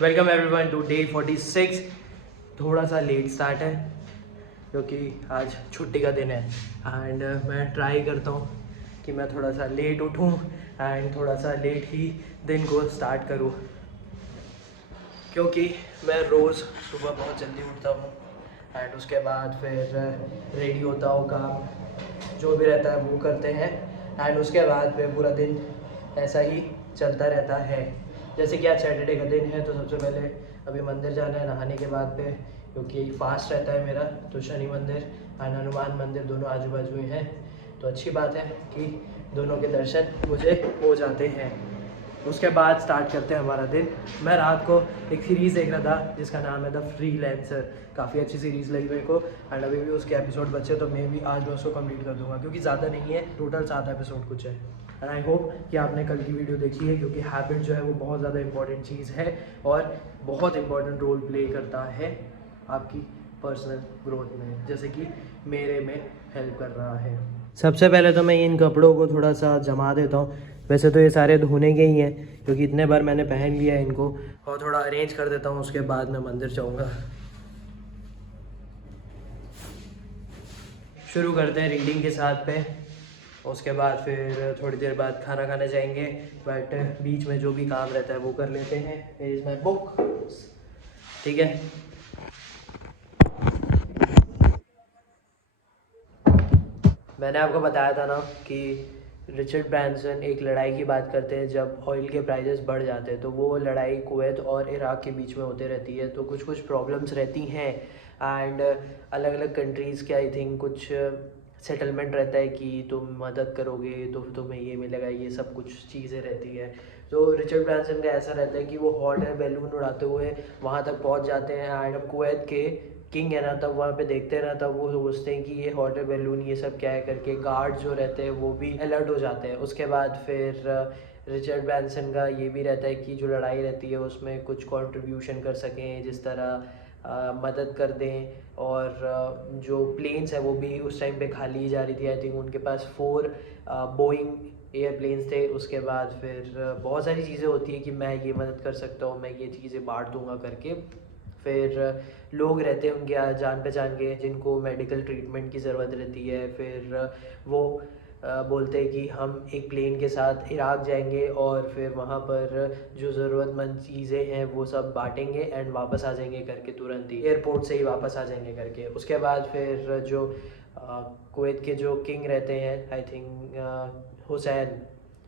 Welcome everyone to day 46। थोड़ा सा let start है क्योंकि आज छुट्टी का दिन है एंड मैं ट्राई करता हूँ कि मैं थोड़ा सा लेट उठूँ एंड थोड़ा सा लेट ही दिन को स्टार्ट करूँ, क्योंकि मैं रोज़ सुबह बहुत जल्दी उठता हूँ एंड उसके बाद फिर रेडी होता हूँ, काम जो भी रहता है वो करते हैं एंड उसके बाद फिर पूरा दिन ऐसा ही चलता रहता है। जैसे कि आज सैटरडे का दिन है तो सबसे पहले अभी मंदिर जाना है नहाने के बाद पे, क्योंकि फास्ट रहता है मेरा, तो शनि मंदिर एंड हनुमान मंदिर दोनों आजू बाजू ही हैं, तो अच्छी बात है कि दोनों के दर्शन मुझे हो जाते हैं। उसके बाद स्टार्ट करते हैं हमारा दिन। मैं रात को एक सीरीज़ देख रहा था जिसका नाम है द फ्रीलांसर। काफ़ी अच्छी सीरीज़ लगी मेरे को एंड अभी भी उसके एपिसोड बचे, तो मैं भी आज मैं उसको कंप्लीट कर दूंगा, क्योंकि ज़्यादा नहीं है, टोटल 7 एपिसोड कुछ है। एंड आई होप कि आपने कल की वीडियो देखी है, क्योंकि हैबिट जो है वो बहुत ज़्यादा इंपॉर्टेंट चीज़ है और बहुत इंपॉर्टेंट रोल प्ले करता है आपकी पर्सनल ग्रोथ में, जैसे कि मेरे में हेल्प कर रहा है। सबसे पहले तो मैं इन कपड़ों को थोड़ा सा जमा देता हूँ। वैसे तो ये सारे धोने के ही हैं, क्योंकि इतने बार मैंने पहन लिया है इनको, और थोड़ा अरेंज कर देता हूँ, उसके बाद मैं मंदिर जाऊँगा। शुरू करते हैं रीडिंग के साथ पे, उसके बाद फिर थोड़ी देर बाद खाना खाने जाएंगे, बट बीच में जो भी काम रहता है वो कर लेते हैं। इज माई बुक, ठीक है। मैंने आपको बताया था ना कि रिचर्ड ब्रांसन एक लड़ाई की बात करते हैं जब ऑयल के प्राइसेस बढ़ जाते हैं, तो वो लड़ाई कुवैत और इराक के बीच में होते रहती है, तो कुछ कुछ प्रॉब्लम्स रहती हैं एंड अलग अलग कंट्रीज़ के आई थिंक कुछ सेटलमेंट रहता है कि तुम मदद करोगे तो तुम्हें ये मिलेगा, ये सब कुछ चीज़ें रहती है। तो रिचर्ड ब्रांसन का ऐसा रहता है कि वो हॉट एयर बैलून उड़ाते हुए वहाँ तक पहुँच जाते हैं एंड कुवैत के किंग है ना, तब वहाँ पे देखते हैं ना, तब वो सोचते हैं कि ये हॉट एयर बैलून ये सब क्या है करके, गार्ड जो रहते हैं वो भी अलर्ट हो जाते हैं। उसके बाद फिर रिचर्ड ब्रांसन का ये भी रहता है कि जो लड़ाई रहती है उसमें कुछ कंट्रीब्यूशन कर सकें, जिस तरह मदद कर दें। और जो प्लेन्स है वो भी उस टाइम पे खाली ही जा रही थी, आई थिंक उनके पास 4 बोइंग एयरप्लेन्स थे। उसके बाद फिर बहुत सारी चीज़ें होती हैं कि मैं ये मदद कर सकता हूँ, मैं ये चीज़ें बांट दूंगा करके। फिर लोग रहते हैं उनके जान पहचान के जिनको मेडिकल ट्रीटमेंट की ज़रूरत रहती है। फिर वो बोलते हैं कि हम एक प्लेन के साथ इराक जाएंगे और फिर वहाँ पर जो ज़रूरतमंद चीज़ें हैं वो सब बांटेंगे एंड वापस आ जाएंगे करके, तुरंत ही एयरपोर्ट से ही वापस आ जाएंगे करके। उसके बाद फिर जो कुवैत के जो किंग रहते हैं आई थिंक हुसैन,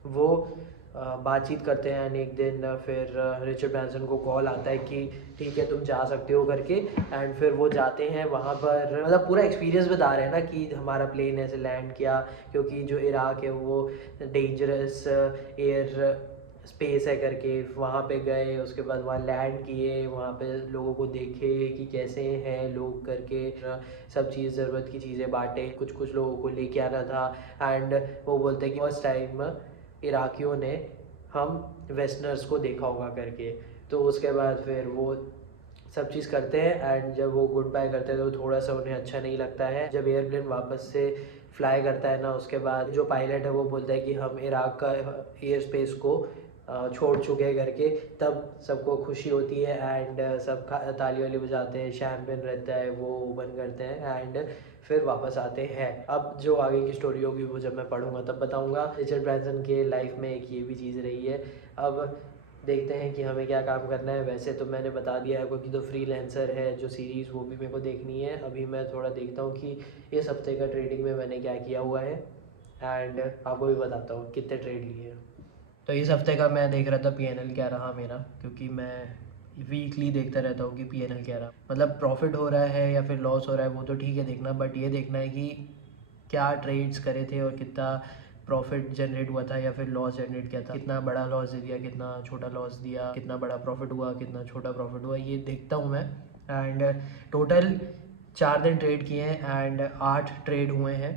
वो बातचीत करते हैं। एक दिन फिर रिचर्ड ब्रांसन को कॉल आता है कि ठीक है तुम जा सकते हो करके, एंड फिर वो जाते हैं वहाँ पर। मतलब पूरा एक्सपीरियंस बता रहे हैं ना कि हमारा प्लेन ऐसे लैंड किया, क्योंकि जो इराक है वो डेंजरस एयर स्पेस है करके, वहाँ पे गए, उसके बाद वहाँ लैंड किए, वहाँ पे लोगों को देखे कि कैसे हैं लोग करके, सब चीज़ ज़रूरत की चीज़ें बांटे, कुछ कुछ लोगों को लेके आना था। एंड वो बोलते हैं कि फर्स्ट टाइम इराकियों ने हम वेस्टर्नर्स को देखा होगा करके। तो उसके बाद फिर वो सब चीज़ करते हैं एंड जब वो गुड बाय करते हैं तो थोड़ा सा उन्हें अच्छा नहीं लगता है। जब एयरप्लेन वापस से फ्लाई करता है ना, उसके बाद जो पायलट है वो बोलता है कि हम इराक का एयर स्पेस को छोड़ चुके हैं करके, तब सबको खुशी होती है एंड सब ताली वाली बजाते हैं, शैम्पेन रहता है वो ओपन करते हैं एंड फिर वापस आते हैं। अब जो आगे की स्टोरी होगी वो जब मैं पढ़ूंगा तब बताऊंगा। रिचर्ड ब्रांसन के लाइफ में एक ये भी चीज़ रही है। अब देखते हैं कि हमें क्या काम करना है। वैसे तो मैंने बता दिया है आपको कि जो फ्रीलांसर है जो सीरीज़, वो भी मेरे को देखनी है। अभी मैं थोड़ा देखता हूँ कि इस हफ्ते का ट्रेडिंग में मैंने क्या किया हुआ है एंड आपको भी बताता हूँ कितने ट्रेड लिए। तो इस हफ्ते का मैं देख रहा था PNL क्या रहा मेरा, क्योंकि मैं वीकली देखता रहता हूँ कि PNL क्या रहा, मतलब प्रॉफिट हो रहा है या फिर लॉस हो रहा है वो तो ठीक है देखना, बट ये देखना है कि क्या ट्रेड्स करे थे और कितना प्रॉफिट जनरेट हुआ था या फिर लॉस जनरेट किया था, कितना बड़ा लॉस दे दिया, कितना छोटा लॉस दिया, कितना बड़ा प्रॉफिट हुआ, कितना छोटा प्रॉफिट हुआ, ये देखता हूँ मैं। एंड टोटल 4 दिन ट्रेड किए हैं एंड 8 ट्रेड हुए हैं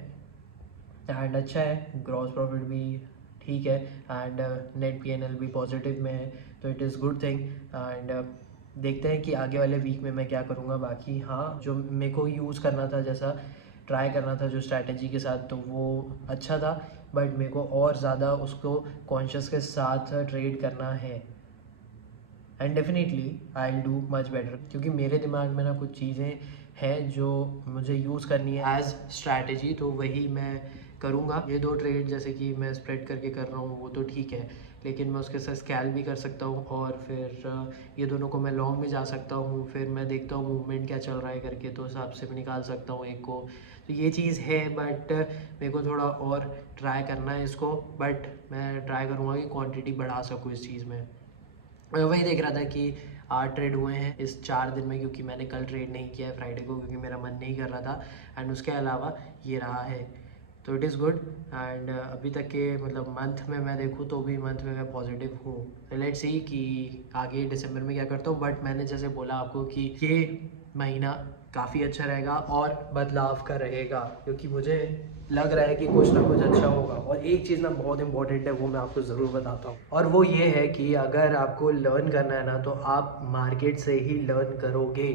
एंड अच्छा है, ग्रॉस प्रॉफिट भी ठीक है एंड नेट PNL भी पॉजिटिव में है, तो it is good thing. And देखते हैं कि आगे वाले वीक में मैं क्या करूँगा। बाकी हाँ, जो मेरे को यूज़ करना था, जैसा ट्राई करना था जो स्ट्रैटेजी के साथ, तो वो अच्छा था, बट मेरे को और ज़्यादा उसको कॉन्शियस के साथ ट्रेड करना है and definitely I will do much better, क्योंकि मेरे दिमाग में ना कुछ चीज़ें हैं जो मुझे यूज़ करनी है एज स्ट्रैटेजी, तो वही मैं करूँगा। ये 2 ट्रेड जैसे कि मैं स्प्रेड करके कर रहा हूँ वो तो ठीक है, लेकिन मैं उसके साथ स्कैल्प भी कर सकता हूँ और फिर ये दोनों को मैं लॉन्ग में जा सकता हूँ। फिर मैं देखता हूँ मूवमेंट क्या चल रहा है करके, तो हिसाब से मैं निकाल सकता हूँ एक को। तो ये चीज़ है, बट मेरे को थोड़ा और ट्राई करना है इसको, बट मैं ट्राई करूँगा कि क्वांटिटी बढ़ा सकूँ इस चीज़ में। मैं वही देख रहा था कि 8 ट्रेड हुए हैं इस 4 दिन में, क्योंकि मैंने कल ट्रेड नहीं किया है फ्राइडे को, क्योंकि मेरा मन नहीं कर रहा था। एंड उसके अलावा ये रहा है, तो इट इज़ गुड। एंड अभी तक के मतलब मंथ में मैं देखूँ तो भी मंथ में मैं पॉजिटिव हूँ। तो लेट्स सी कि आगे दिसंबर में क्या करता हूँ। बट मैंने जैसे बोला आपको कि ये महीना काफ़ी अच्छा रहेगा और बदलाव का रहेगा, क्योंकि मुझे लग रहा है कि कुछ ना कुछ अच्छा होगा। और एक चीज़ ना बहुत इंपॉर्टेंट है, वो मैं आपको ज़रूर बताता हूँ, और वो ये है कि अगर आपको लर्न करना है ना, तो आप मार्केट से ही लर्न करोगे।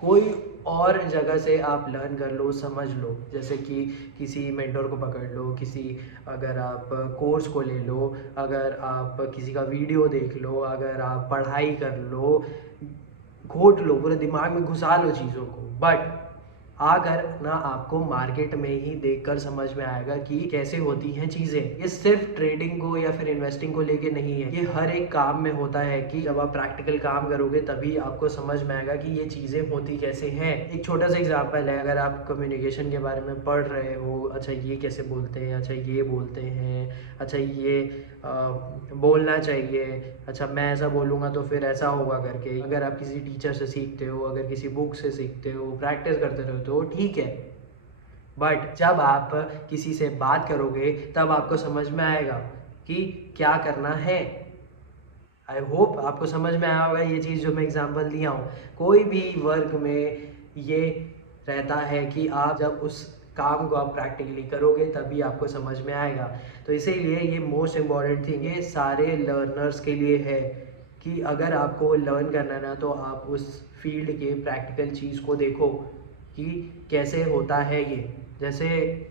कोई और जगह से आप लर्न कर लो, समझ लो, जैसे कि किसी मेंटर को पकड़ लो, किसी अगर आप कोर्स को ले लो, अगर आप किसी का वीडियो देख लो, अगर आप पढ़ाई कर लो, घोट लो, पूरे दिमाग में घुसा लो चीज़ों को। बट अगर ना आपको मार्केट में ही देखकर समझ में आएगा कि कैसे होती हैं चीज़ें। ये सिर्फ ट्रेडिंग को या फिर इन्वेस्टिंग को लेके नहीं है, ये हर एक काम में होता है कि जब आप प्रैक्टिकल काम करोगे तभी आपको समझ में आएगा कि ये चीज़ें होती कैसे हैं। एक छोटा सा एग्जांपल है, अगर आप कम्युनिकेशन के बारे में पढ़ रहे हो, अच्छा ये कैसे बोलते हैं, अच्छा ये बोलते हैं, अच्छा ये बोलना चाहिए, अच्छा मैं ऐसा बोलूँगा तो फिर ऐसा होगा करके। अगर आप किसी टीचर से सीखते हो, अगर किसी बुक से सीखते हो, प्रैक्टिस करते रहते हो, ठीक है। बट जब आप किसी से बात करोगे तब आपको समझ में आएगा कि क्या करना है। आई होप आपको समझ में आया होगा ये चीज़ जो मैं एग्जांपल दिया हूँ। कोई भी वर्क में ये रहता है कि आप जब उस काम को आप प्रैक्टिकली करोगे तभी आपको समझ में आएगा। तो इसीलिए ये मोस्ट इम्पॉर्टेंट थिंग ये सारे लर्नर्स के लिए है कि अगर आपको लर्न करना है ना, तो आप उस फील्ड के प्रैक्टिकल चीज़ को देखो कि कैसे होता है ये। जैसे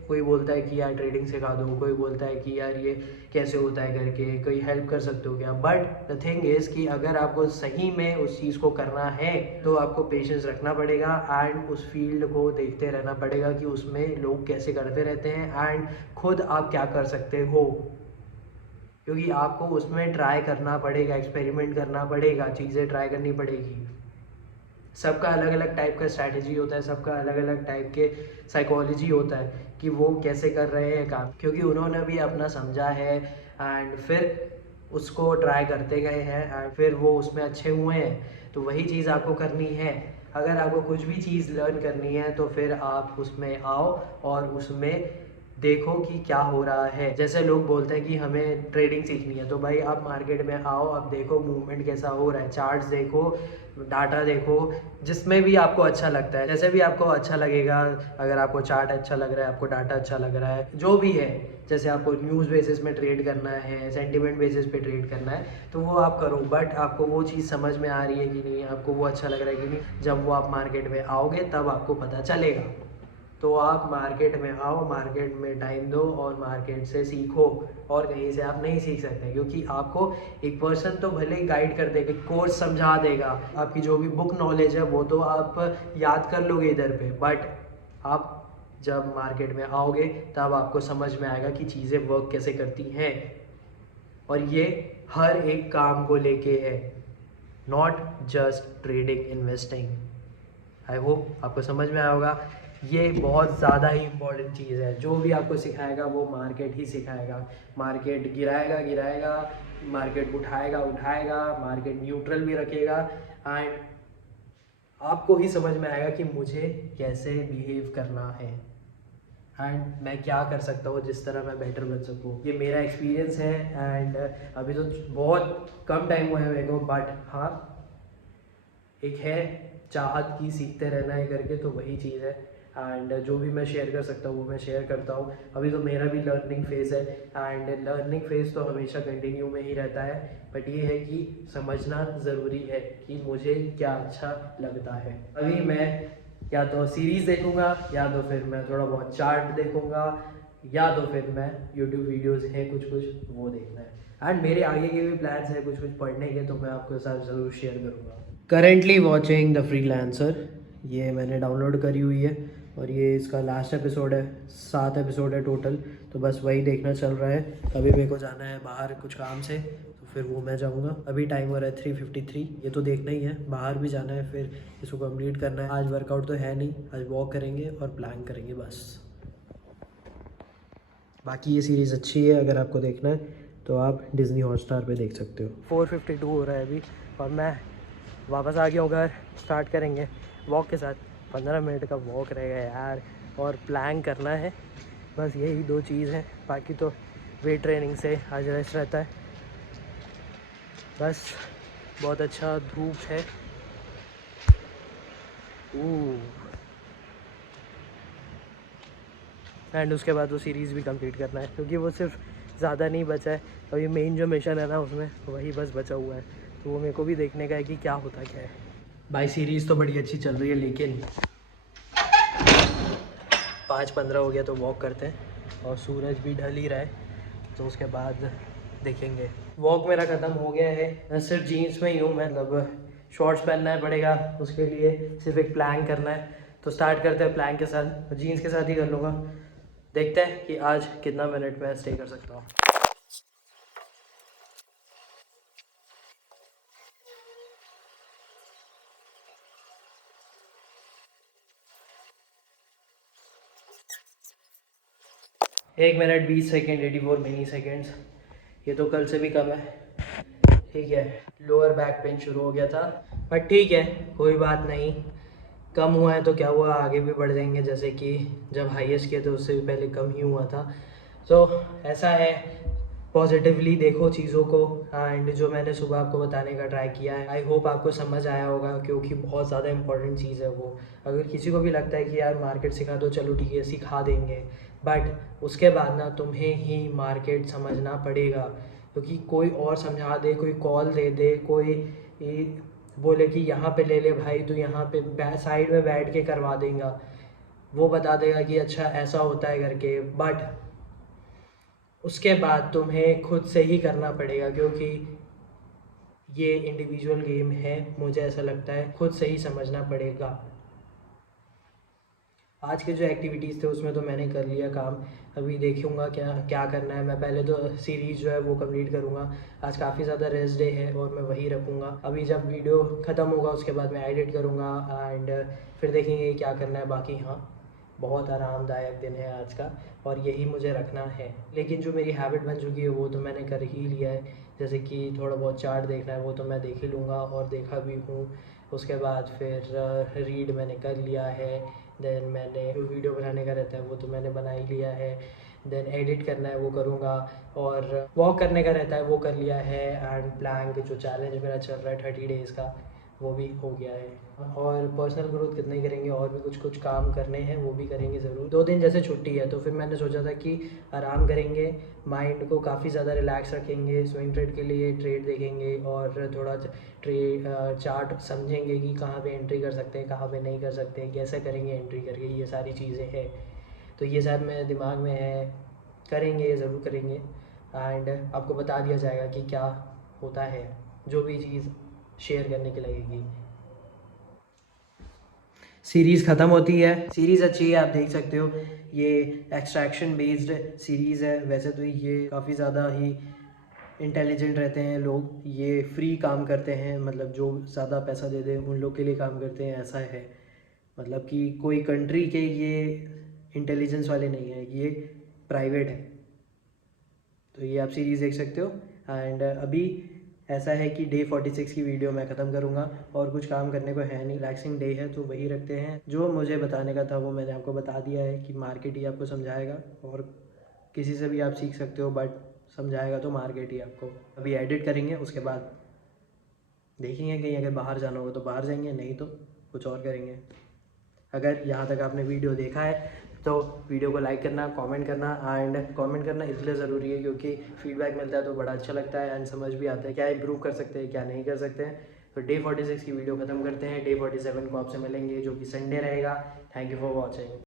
कोई बोलता है कि यार ट्रेडिंग सिखा दो, कोई बोलता है कि यार ये कैसे होता है करके, कोई हेल्प कर सकते हो क्या। बट द थिंग इज़ कि अगर आपको सही में उस चीज़ को करना है तो आपको पेशेंस रखना पड़ेगा एंड उस फील्ड को देखते रहना पड़ेगा कि उसमें लोग कैसे करते रहते हैं एंड खुद आप क्या कर सकते हो, क्योंकि आपको उसमें ट्राई करना पड़ेगा, एक्सपेरिमेंट करना पड़ेगा, चीज़ें ट्राई करनी पड़ेगी। सबका अलग अलग टाइप का स्ट्रैटेजी होता है, सबका अलग अलग टाइप के साइकोलॉजी होता है कि वो कैसे कर रहे हैं काम, क्योंकि उन्होंने भी अपना समझा है एंड फिर उसको ट्राई करते गए हैं एंड फिर वो उसमें अच्छे हुए हैं। तो वही चीज़ आपको करनी है। अगर आपको कुछ भी चीज़ लर्न करनी है तो फिर आप उसमें आओ और उसमें देखो कि क्या हो रहा है। जैसे लोग बोलते हैं कि हमें ट्रेडिंग सीखनी है, तो भाई आप मार्केट में आओ, आप देखो मूवमेंट कैसा हो रहा है, चार्ट्स देखो, डाटा देखो, जिसमें भी आपको अच्छा लगता है, जैसे भी आपको अच्छा लगेगा। अगर आपको चार्ट अच्छा लग रहा है, आपको डाटा अच्छा लग रहा है, जो भी है, जैसे आपको न्यूज़ बेसिस में ट्रेड करना है, सेंटिमेंट बेसिस पे ट्रेड करना है, तो वो आप करो। बट आपको वो चीज़ समझ में आ रही है कि नहीं, आपको वो अच्छा लग रहा है कि नहीं, जब वो आप मार्केट में आओगे तब आपको पता चलेगा। तो आप मार्केट में आओ, मार्केट में टाइम दो और मार्केट से सीखो। और कहीं से आप नहीं सीख सकते, क्योंकि आपको एक पर्सन तो भले ही गाइड कर देगा, कोर्स समझा देगा, आपकी जो भी बुक नॉलेज है वो तो आप याद कर लोगे इधर पे, बट आप जब मार्केट में आओगे तब आपको समझ में आएगा कि चीज़ें वर्क कैसे करती हैं। और ये हर एक काम को लेके है, not just trading investing. I hope आपको समझ में आया होगा। ये बहुत ज़्यादा ही इम्पॉर्टेंट चीज़ है, जो भी आपको सिखाएगा वो मार्केट ही सिखाएगा। मार्केट गिराएगा गिराएगा, मार्केट उठाएगा उठाएगा, मार्केट न्यूट्रल भी रखेगा एंड आपको ही समझ में आएगा कि मुझे कैसे बिहेव करना है एंड मैं क्या कर सकता हूँ जिस तरह मैं बेटर बन सकूँ। ये मेरा एक्सपीरियंस है एंड अभी तो बहुत कम टाइम हुआ है मेरे को, बट हाँ एक है चाहत की सीखते रहना है करके, तो वही चीज़ है। एंड जो भी मैं शेयर कर सकता हूँ वो मैं शेयर करता हूँ। अभी तो मेरा भी लर्निंग फेज़ है एंड लर्निंग फेज़ तो हमेशा कंटिन्यू में ही रहता है। बट ये है कि समझना ज़रूरी है कि मुझे क्या अच्छा लगता है। अभी मैं या तो सीरीज़ देखूँगा, या तो फिर मैं थोड़ा बहुत चार्ट देखूँगा, या तो फिर मैं यूट्यूब वीडियोज़ हैं कुछ कुछ वो देखना है। एंड मेरे आगे के भी प्लान्स हैं कुछ कुछ पढ़ने के, तो मैं आपके साथ ज़रूर शेयर करूँगा। करेंटली वॉचिंग द फ्रीलांसर, ये मैंने डाउनलोड करी हुई है और ये इसका लास्ट एपिसोड है, 7 एपिसोड है टोटल, तो बस वही देखना चल रहा है। अभी मेरे को जाना है बाहर कुछ काम से, तो फिर वो मैं जाऊँगा। अभी टाइम हो रहा है 3:53, ये तो देखना ही है, बाहर भी जाना है, फिर इसको कंप्लीट करना है। आज वर्कआउट तो है नहीं, आज वॉक करेंगे और प्लान करेंगे बस। बाकी ये सीरीज़ अच्छी है, अगर आपको देखना है तो आप डिज़नी हॉटस्टार पे देख सकते हो। 4:52 हो रहा है अभी और मैं वापस आ गया हूँ घर। स्टार्ट करेंगे वॉक के साथ, 15 मिनट का वॉक रहेगा यार, और प्लान करना है, बस यही 2 चीज़ है। बाकी तो वेट ट्रेनिंग से आज रेस्ट रहता है। बस बहुत अच्छा धूप है। एंड उसके बाद वो सीरीज़ भी कंप्लीट करना है, क्योंकि वो सिर्फ ज़्यादा नहीं बचा है अभी, मेन जो मिशन है ना उसमें वही बस बचा हुआ है, तो वो मेरे को भी देखने का है कि क्या होता क्या है। भाई सीरीज़ तो बड़ी अच्छी चल रही है, लेकिन 5:15 हो गया तो वॉक करते हैं और सूरज भी ढल ही रहा है, तो उसके बाद देखेंगे। वॉक मेरा ख़त्म हो गया है, मैं सिर्फ जीन्स में ही हूँ, मतलब शॉर्ट्स पहनना है पड़ेगा, उसके लिए सिर्फ एक प्लान करना है। तो स्टार्ट करते हैं प्लान के साथ, जीन्स के साथ ही कर लूँगा। देखते हैं कि आज कितना मिनट में स्टे कर सकता हूँ। एक मिनट 20 सेकेंड, 84 मिली सेकेंड्स, ये तो कल से भी कम है। ठीक है, लोअर बैक पेन शुरू हो गया था, बट ठीक है, कोई बात नहीं। कम हुआ है तो क्या हुआ, आगे भी बढ़ जाएंगे, जैसे कि जब हाईएस्ट किया तो उससे भी पहले कम ही हुआ था। तो ऐसा है, पॉजिटिवली देखो चीज़ों को। एंड जो मैंने सुबह आपको बताने का ट्राई किया है, आई होप आपको समझ आया होगा, क्योंकि बहुत ज़्यादा इंपॉर्टेंट चीज़ है वो। अगर किसी को भी लगता है कि यार मार्केट सिखा दो, चलो ठीक है सिखा देंगे, बट उसके बाद ना तुम्हें ही मार्केट समझना पड़ेगा, क्योंकि कोई और समझा दे, कोई कॉल दे दे, कोई बोले कि यहाँ पे ले ले भाई, तो यहाँ पे साइड में बैठ के करवा देगा, वो बता देगा कि अच्छा ऐसा होता है करके, बट उसके बाद तुम्हें खुद से ही करना पड़ेगा, क्योंकि ये इंडिविजुअल गेम है। मुझे ऐसा लगता है खुद से ही समझना पड़ेगा। आज के जो एक्टिविटीज़ थे उसमें तो मैंने कर लिया काम, अभी देखूँगा क्या क्या करना है। मैं पहले तो सीरीज़ जो है वो कंप्लीट करूँगा। आज काफ़ी ज़्यादा रेस्ट डे है और मैं वही रखूँगा। अभी जब वीडियो ख़त्म होगा उसके बाद मैं एडिट करूँगा एंड फिर देखेंगे क्या करना है। बाकी हाँ, बहुत आरामदायक दिन है आज का और यही मुझे रखना है। लेकिन जो मेरी हैबिट बन चुकी है वो तो मैंने कर ही लिया है, जैसे कि थोड़ा बहुत चार्ट देखना है वो तो मैं देख ही लूँगा और देखा भी हूँ। उसके बाद फिर रीड मैंने कर लिया है। देन मैंने जो वीडियो बनाने का रहता है वो तो मैंने बना ही लिया है। देन एडिट करना है वो करूँगा और वॉक करने का रहता है वो कर लिया है। एंड प्लान जो चैलेंज मेरा चल रहा है 30 डेज़ का, वो भी हो गया है। और पर्सनल ग्रोथ कितना ही करेंगे, और भी कुछ कुछ काम करने हैं वो भी करेंगे ज़रूर। 2 दिन जैसे छुट्टी है तो फिर मैंने सोचा था कि आराम करेंगे, माइंड को काफ़ी ज़्यादा रिलैक्स रखेंगे। स्विंग ट्रेड के लिए ट्रेड देखेंगे और थोड़ा ट्रेड चार्ट समझेंगे कि कहाँ पे एंट्री कर सकते हैं, कहाँ पे नहीं कर सकते, कैसे करेंगे एंट्री करके, ये सारी चीज़ें हैं। तो ये सब मेरे दिमाग में है, करेंगे, ज़रूर करेंगे। एंड आपको बता दिया जाएगा कि क्या होता है, जो भी चीज़ शेयर करने की लगेगी। सीरीज़ ख़त्म होती है, सीरीज़ अच्छी है, आप देख सकते हो। ये एक्सट्रैक्शन बेस्ड सीरीज़ है। वैसे तो ये काफ़ी ज़्यादा ही इंटेलिजेंट रहते हैं लोग, ये फ्री काम करते हैं, मतलब जो ज़्यादा पैसा दे दे उन लोग के लिए काम करते हैं, ऐसा है। मतलब कि कोई कंट्री के ये इंटेलिजेंस वाले नहीं है, ये प्राइवेट है। तो ये आप सीरीज़ देख सकते हो। एंड अभी ऐसा है कि डे 46 की वीडियो मैं ख़त्म करूँगा और कुछ काम करने को है नहीं, रिलैक्सिंग डे है तो वही रखते हैं। जो मुझे बताने का था वो मैंने आपको बता दिया है कि मार्केट ही आपको समझाएगा, और किसी से भी आप सीख सकते हो, बट समझाएगा तो मार्केट ही आपको। अभी एडिट करेंगे, उसके बाद देखेंगे कहीं अगर बाहर जाना होगा तो बाहर जाएंगे, नहीं तो कुछ और करेंगे। अगर यहाँ तक आपने वीडियो देखा है तो वीडियो को लाइक करना, कमेंट करना। एंड कमेंट करना इसलिए ज़रूरी है क्योंकि फीडबैक मिलता है तो बड़ा अच्छा लगता है एंड समझ भी आता है क्या इम्प्रूव कर सकते हैं, क्या नहीं कर सकते हैं। तो डे 46 की वीडियो ख़त्म करते हैं, डे 47 को आपसे मिलेंगे जो कि संडे रहेगा। Thank you for watching.